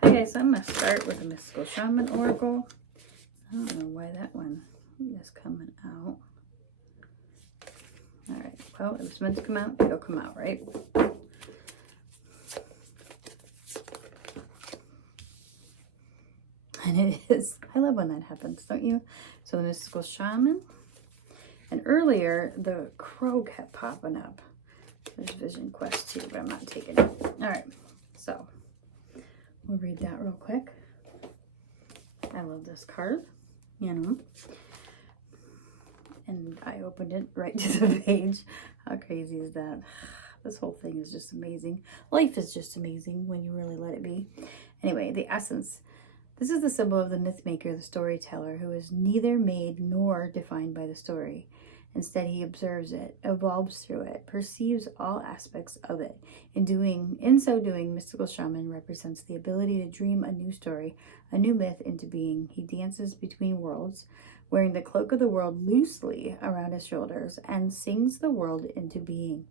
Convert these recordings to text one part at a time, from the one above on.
Hi guys, I'm going to start with the Mystical Shaman Oracle. I don't know why that one is coming out. Alright, well, it was meant to come out, it'll come out, right? And it is. I love when that happens, don't you? So the Mystical Shaman. And earlier, the crow kept popping up. There's Vision Quest too, but I'm not taking it. Alright, so we'll read that real quick. I love this card, you know. And I opened it right to the page. How crazy is that? This whole thing is just amazing. Life is just amazing when you really let it be. Anyway, the essence. This is the symbol of the myth maker, the storyteller, who is neither made nor defined by the story. Instead, he observes it, evolves through it, perceives all aspects of it. In so doing, Mystical Shaman represents the ability to dream a new story, a new myth into being. He dances between worlds, wearing the cloak of the world loosely around his shoulders, and sings the world into being.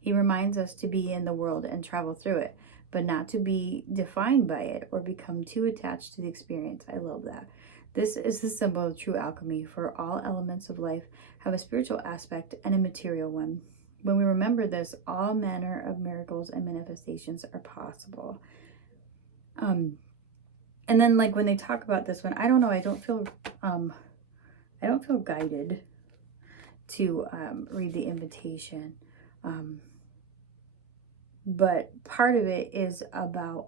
He reminds us to be in the world and travel through it, but not to be defined by it or become too attached to the experience. I love that. This is the symbol of true alchemy, for all elements of life have a spiritual aspect and a material one. When we remember this, all manner of miracles and manifestations are possible. And then, like, when they talk about this one, I don't know, I don't feel guided to read the invitation. But part of it is about,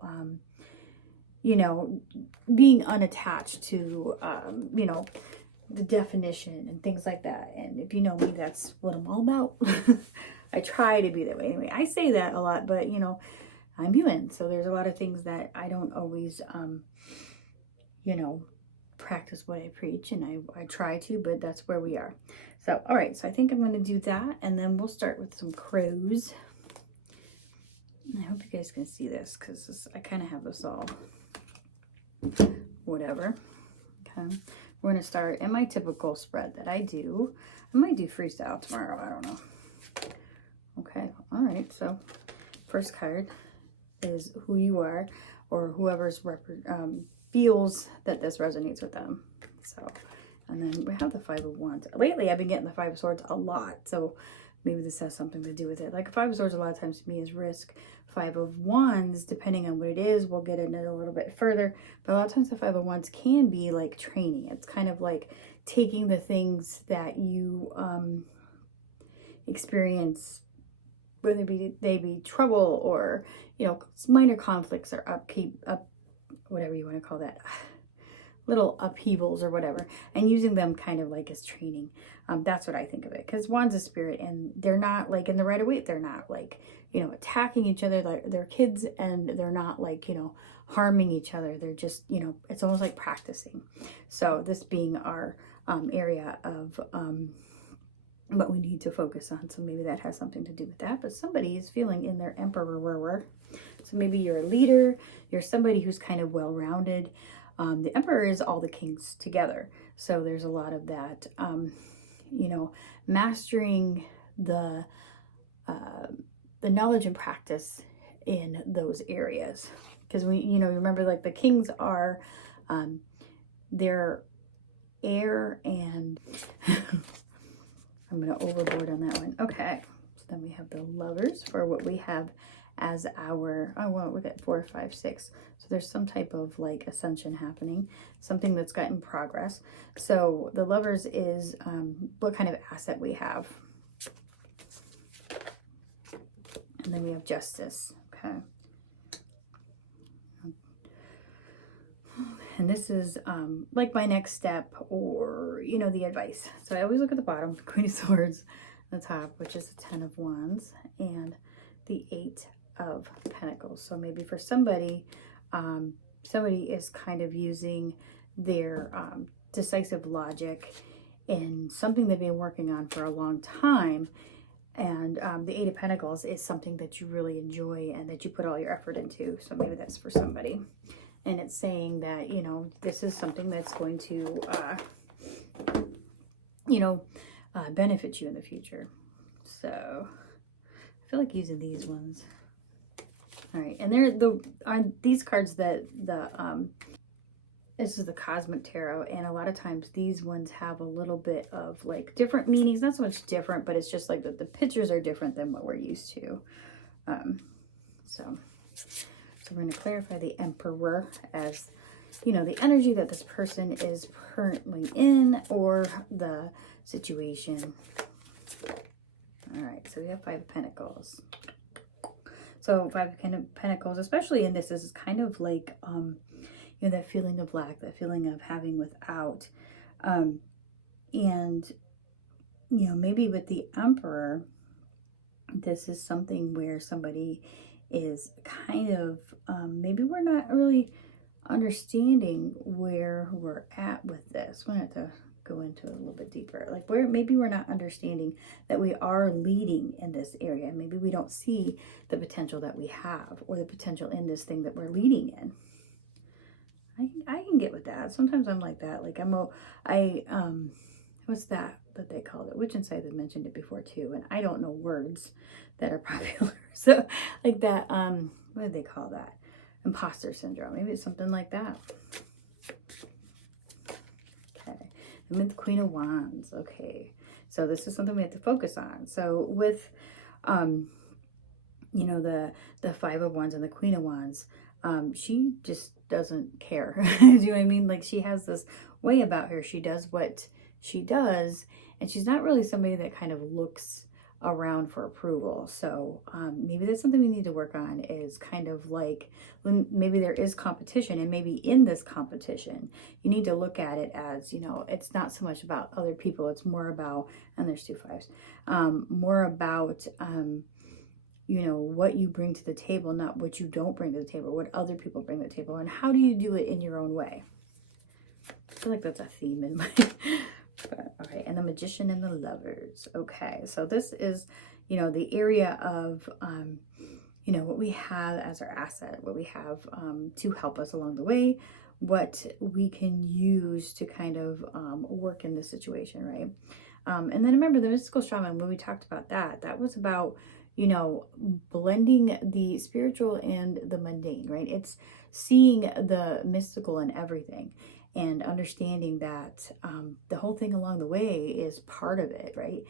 you know, being unattached to, you know, the definition and things like that. And if you know me, that's what I'm all about. I try to be that way. Anyway, I say that a lot, but, you know, I'm human. So there's a lot of things that I don't always, you know, practice what I preach, and I try to, but that's where we are. So, all right, so I think I'm going to do that, and then we'll start with some crows. I hope you guys can see this, because I kind of have this all whatever. Okay, we're going to start in my typical spread that I do. I might do freestyle tomorrow, I don't know. Okay, all right, so first card is who you are, or whoever's feels that this resonates with them. So, and then we have the Five of Wands. Lately, I've been getting the Five of Swords a lot, so maybe this has something to do with it. Like, Five of Swords a lot of times to me is risk. Five of Wands, depending on what it is, we'll get into it a little bit further. But a lot of times the Five of Wands can be like training. It's kind of like taking the things that you experience, whether they be trouble or, you know, minor conflicts or whatever you want to call that, little upheavals or whatever, and using them kind of like as training. That's what I think of it, because Wands is spirit, and they're not like in the right way. They're not like, you know, attacking each other. Like, they're kids, and they're not like, you know, harming each other. They're just, you know, it's almost like practicing. So this being our area of what we need to focus on. So maybe that has something to do with that. But somebody is feeling in their emperor. So maybe you're a leader. You're somebody who's kind of well-rounded. The emperor is all the kings together. So there's a lot of that, you know, mastering the knowledge and practice in those areas. Because we, you know, remember, like, the kings are, they're air and I'm going to overboard on that one. Okay. So then we have the Lovers for what we have as our, oh, well, we've got 4, 5, 6. So there's some type of like ascension happening, something that's got in progress. So the Lovers is what kind of asset we have. And then we have Justice. Okay. And this is like my next step, or, you know, the advice. So I always look at the bottom, Queen of Swords, the top, which is the 10 of Wands, and the 8 of Pentacles. So maybe for somebody, somebody is kind of using their decisive logic in something they've been working on for a long time. And the 8 of Pentacles is something that you really enjoy and that you put all your effort into. So maybe that's for somebody. And it's saying that, you know, this is something that's going to, you know, benefit you in the future. So I feel like using these ones. All right, and they're on these cards that this is the Cosmic Tarot, and a lot of times these ones have a little bit of like different meanings, not so much different, but it's just like that the pictures are different than what we're used to. So we're going to clarify the Emperor as, you know, the energy that this person is currently in, or the situation. All right, so we have Five of Pentacles. So Five of Pentacles, especially in this is kind of like, you know, that feeling of lack, that feeling of having without. And, you know, maybe with the Emperor, this is something where somebody is kind of, maybe we're not really understanding where we're at with this. We're going to have to go into it a little bit deeper. Like maybe we're not understanding that we are leading in this area. Maybe we don't see the potential that we have, or the potential in this thing that we're leading in. I can get with that. Sometimes I'm like that. Like what's that they called it? Witch Insight had mentioned it before too, and I don't know words that are popular. So like that, what did they call that? Imposter syndrome. Maybe it's something like that. Okay. And with the Queen of Wands. Okay. So this is something we have to focus on. So with, you know, the Five of Wands and the Queen of Wands, she just doesn't care. Do you know what I mean? Like she has this way about her. She does what she does, and she's not really somebody that kind of looks around for approval. So maybe that's something we need to work on, is kind of like when maybe there is competition, and maybe in this competition you need to look at it as, you know, it's not so much about other people, it's more about, and there's two fives, more about you know, what you bring to the table, not what you don't bring to the table, what other people bring to the table, and how do you do it in your own way. I feel like that's a theme in my but, okay. And the Magician and the Lovers. Okay, so this is, you know, the area of you know, what we have as our asset, what we have to help us along the way, what we can use to kind of work in this situation, right? And then remember the Mystical Shaman, when we talked about that, that was about, you know, blending the spiritual and the mundane, right? It's seeing the mystical in everything, and understanding that the whole thing along the way is part of it, right?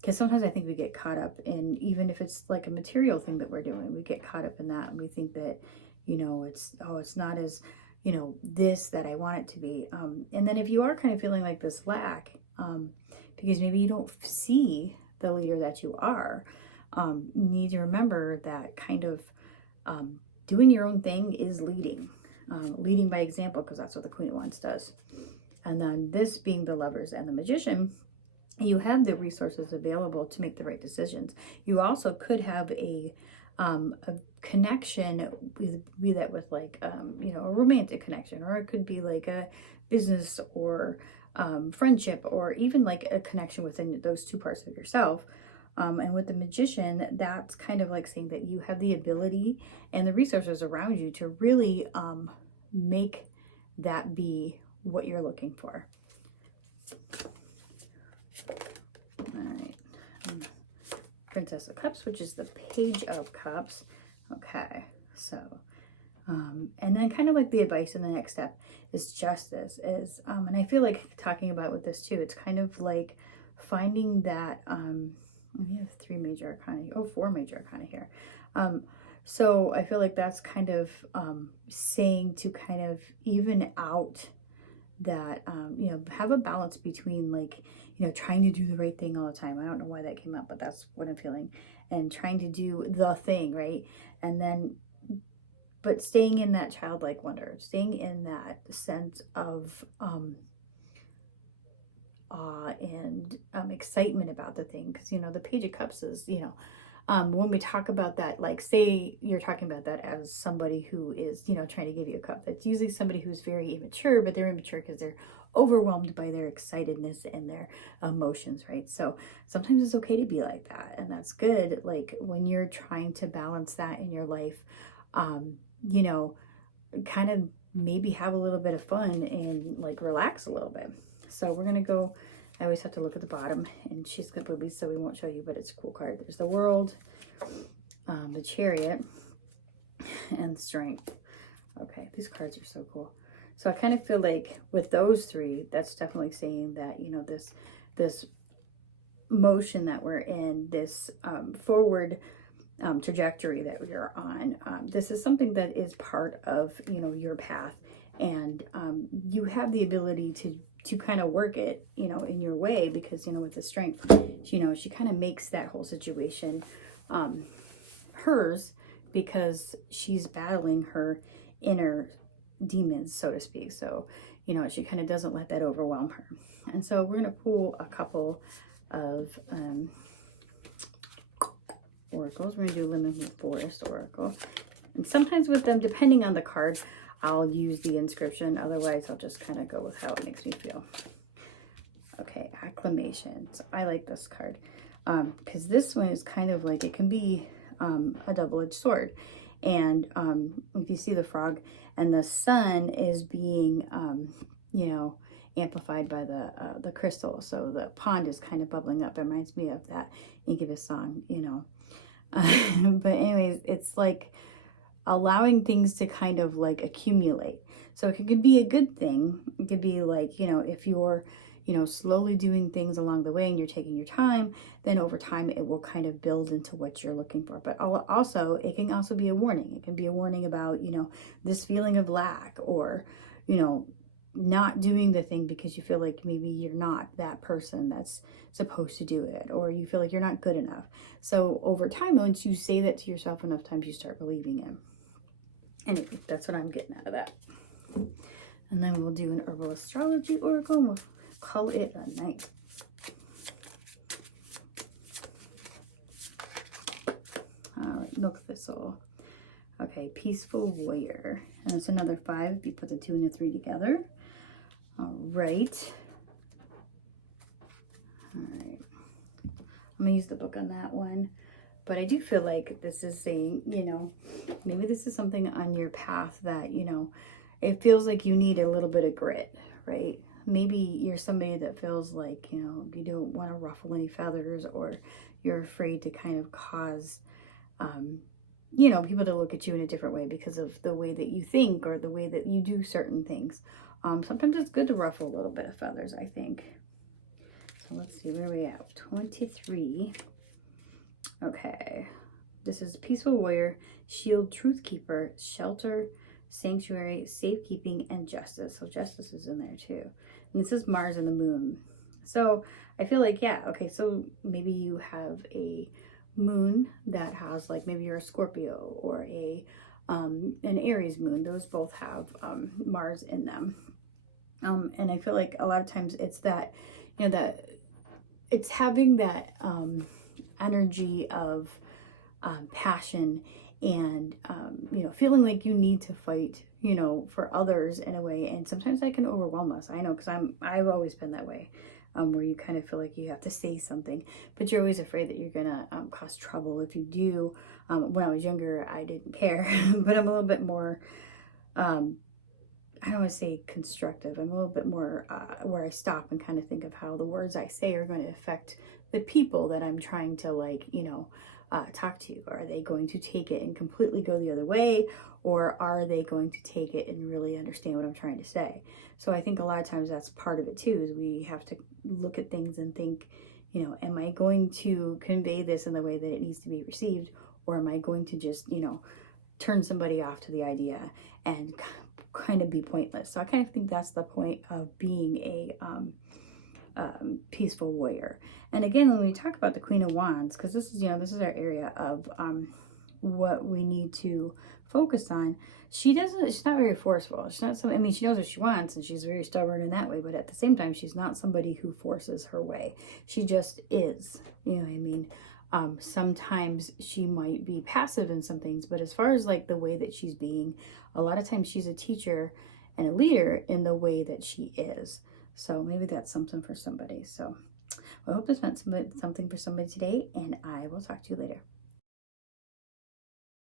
Because sometimes I think we get caught up in, even if it's like a material thing that we're doing, we get caught up in that, and we think that, you know, it's not as, you know, this that I want it to be. And then if you are kind of feeling like this lack, because maybe you don't see the leader that you are, you need to remember that kind of doing your own thing is leading. Leading by example, because that's what the Queen of Wands does. And then this being the Lovers and the Magician, you have the resources available to make the right decisions. You also could have a connection be that with like, you know, a romantic connection, or it could be like a business or friendship, or even like a connection within those two parts of yourself. And with the Magician, that's kind of like saying that you have the ability and the resources around you to really make that be what you're looking for. All right. Princess of Cups, which is the Page of Cups. Okay, so, and then kind of like the advice in the next step is justice. Is, and I feel like talking about with this too, it's kind of like finding that, we have four major arcana here. So I feel like that's kind of saying to kind of even out that, you know, have a balance between like, you know, trying to do the right thing all the time. I don't know why that came up, but that's what I'm feeling. And trying to do the thing, right? And then, but staying in that childlike wonder, staying in that sense of awe and excitement about the thing. Because, you know, the Page of Cups is, you know, when we talk about that, like say you're talking about that as somebody who is, you know, trying to give you a cup, that's usually somebody who's very immature, but they're immature because they're overwhelmed by their excitedness and their emotions, right? So sometimes it's okay to be like that, and that's good. Like when you're trying to balance that in your life, you know, kind of maybe have a little bit of fun and like relax a little bit. So we're gonna go, I always have to look at the bottom, and she's got boobies, so we won't show you, but it's a cool card. There's the World, the Chariot, and strength. Okay, these cards are so cool. So I kind of feel like with those three, that's definitely saying that, you know, this motion that we're in, this forward trajectory that we're on, this is something that is part of, you know, your path, and you have the ability to kind of work it, you know, in your way, because, you know, with the strength, you know, she kind of makes that whole situation hers, because she's battling her inner demons, so to speak. So, you know, she kind of doesn't let that overwhelm her. And so we're going to pull a couple of oracles. We're going to do Liminal Forrest Oracle. And sometimes with them, depending on the card, I'll use the inscription. Otherwise, I'll just kind of go with how it makes me feel. Okay, acclamation. So I like this card because this one is kind of like, it can be a double-edged sword. And if you see the frog, and the sun is being, you know, amplified by the crystal. So the pond is kind of bubbling up. It reminds me of that Incubus song, you know. But anyways, it's like allowing things to kind of like accumulate. So it could be a good thing. It could be like, you know, if you're, you know, slowly doing things along the way and you're taking your time, then over time it will kind of build into what you're looking for. But also, it can also be a warning. It can be a warning about, you know, this feeling of lack, or, you know, not doing the thing because you feel like maybe you're not that person that's supposed to do it, or you feel like you're not good enough. So over time, once you say that to yourself enough times, you start believing it. Anyway, that's what I'm getting out of that. And then we'll do an Herbal Astrology Oracle, and we'll call it a night. All right, Milk Thistle. Okay, Peaceful Warrior. And it's another 5 if you put the 2 and the 3 together. All right. All right. I'm going to use the book on that one. But I do feel like this is saying, you know, maybe this is something on your path that, you know, it feels like you need a little bit of grit, right? Maybe you're somebody that feels like, you know, you don't want to ruffle any feathers, or you're afraid to kind of cause, you know, people to look at you in a different way because of the way that you think or the way that you do certain things. Sometimes it's good to ruffle a little bit of feathers, I think. So let's see, where are we at? 23. Okay. This is Peaceful Warrior, Shield, Truth Keeper, Shelter, Sanctuary, Safekeeping, and Justice. So Justice is in there too. And this is Mars and the Moon. So I feel like, yeah, okay, so maybe you have a moon that has, like, maybe you're a Scorpio, or an Aries moon. Those both have Mars in them. And I feel like a lot of times it's that, you know, that it's having that energy of passion, and you know, feeling like you need to fight, you know, for others in a way. And sometimes that can overwhelm us. I know, because I've always been that way, where you kind of feel like you have to say something, but you're always afraid that you're gonna cause trouble if you do. When I was younger, I didn't care, but I'm a little bit more, I don't want to say constructive. I'm a little bit more where I stop and kind of think of how the words I say are going to affect the people that I'm trying to, like, you know, talk to. Are they going to take it and completely go the other way, or are they going to take it and really understand what I'm trying to say? So I think a lot of times that's part of it too, is we have to look at things and think, you know, am I going to convey this in the way that it needs to be received, or am I going to just, you know, turn somebody off to the idea and kind of be pointless? So I kind of think that's the point of being a peaceful warrior. And again, when we talk about the Queen of Wands, because this is, you know, this is our area of what we need to focus on. She's not very forceful. She's not I mean, she knows what she wants, and she's very stubborn in that way, but at the same time, she's not somebody who forces her way. She just is, you know what I mean? Sometimes she might be passive in some things, but as far as like the way that she's being, a lot of times she's a teacher and a leader in the way that she is. So maybe that's something for somebody. So I hope this meant something for somebody today, and I will talk to you later.